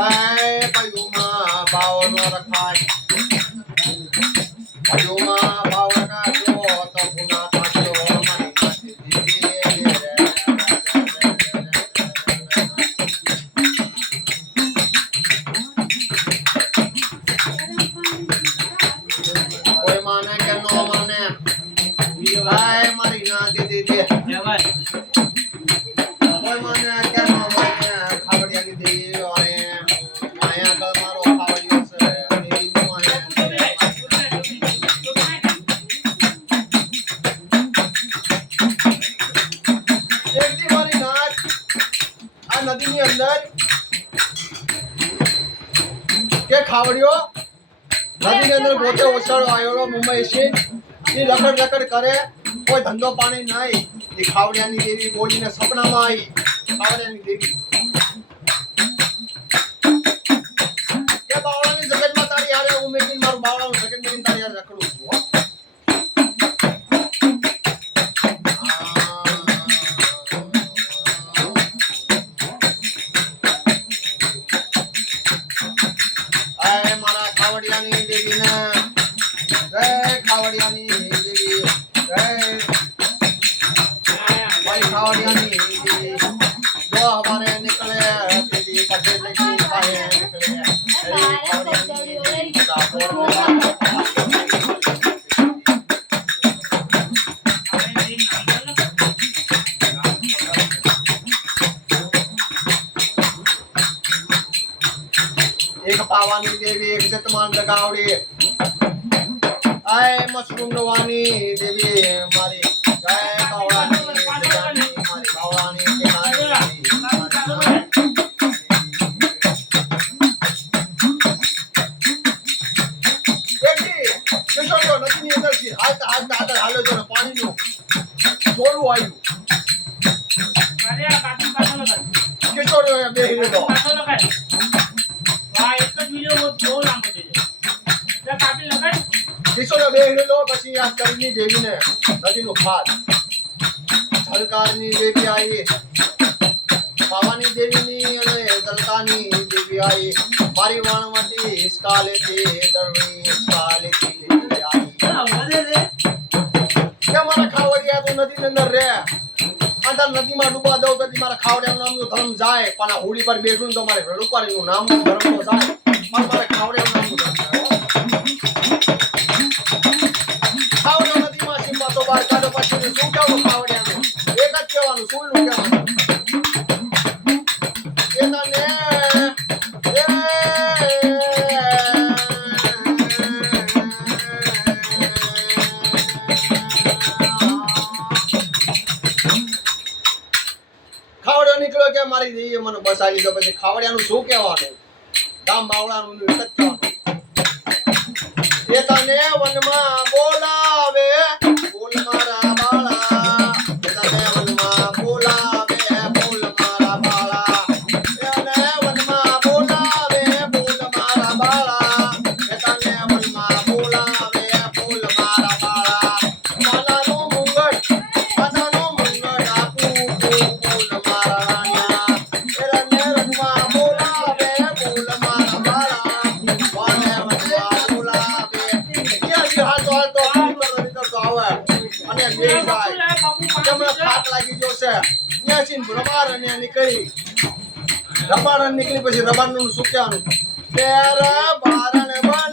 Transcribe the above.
પયુમાં બાવનો રખાય પયુમાં બાવ રખાયો તો ગુના થાક્યો મારી નાથી કોઈ માને કે નો માને ભાઈ મારી નાથી દીદી કોઈ માને કે નો માને ખાવડિયાની દેવી અને માયા તો મારો ખાવડિયો છે અને ઈનો માને એકદી મારી નાથ આ નદીની અંદર કે ખાવડિયો નદીની અંદર પોતે ઓછાળો આવેલો મુંબઈ છે એ રખડ રખડ કરે કોઈ ધંધો પાણી નહીં એ ખાવડિયાની દેવી બોલીને સપનામાં આવી ખાવડિયાની દેવી કે બાવળાની જગતમાં તારી હારે હું મેકીને મારું બાવળાનું જગત મેકીને તારી હારે રખડું છું આય મારા ખાવડિયાની દેવીને જય ખાવડિયાની દેવી જય भाई खावड़ियानी जो हमारे निकले तेरी पटे लगी पाए निकले अरे खावड़ियानी कापोर एक पावानी देवी एक जतमान लगावड़ी आए मशरूम नवानी देवी हमारी जय बावड़ानी हमारी बावड़ानी के નદીની અંદર થી હાલતા હાલતા આગળ હાલો જો પાણીનું ટોળું આવ્યું કિશોર બેહી રહ્યો કિશોર બેહી રહ્યો પછી આ કરની દેવીને નદીનું ખાદ સરકારની દેવી આવી પાવાની દેવીની અને જલકાની દેવી આવી મારી વાણમાંથી હિસકાલેથી દરવી હિસકાલેથી આવી કે મારા ખાવડિયા તું નદીની અંદર રે અંદર નદીમાં ડૂબા દઉં તો મારા ખાવડિયાનું નામનું ધર્મ જાય પણ આ હોડી પર બેઠું તો મારે રડુપારીનું નામનું ધર્મ તો જાય પણ મારે ખાવડિયાનું નામનું ધર્મ જાય ખાવડિયા નદીમાં સીમા તો બહાર કાઢો પછી શું કહેવું ખાવડિયાનું એક જ કહેવાનું શું કહેવાનું ખાવડિયો નીકળ્યો કે મારી દેવીએ મને બસાવી લીધો પછી ખાવડિયાનું શું કહેવાનું ગામ બાવળાનું એક જ કહેવાનું એ તને વનમાં બોલાવે બોલ મારા બાળા એ તને વનમાં બોલાવે બોલ મારા બાળા એ તને વનમાં બોલાવે બોલ મારા બાળા એ તને વનમાં બોલાવે બોલ મારા બાળા માતાનું મુંગટ આપું બોલ મારા રાણિયા એ તને વનમાં બોલાવે બોલ મારા બાળા વાને વનમાં બોલાવે હાલતો હાલતો આવે અને બે જાય જમણા થાક લાગી જશે ત્યાંથી રબારણ નીકળી રબારણ નીકળી પછી રબારણનું શું કહેવાનું કે રબારણ બન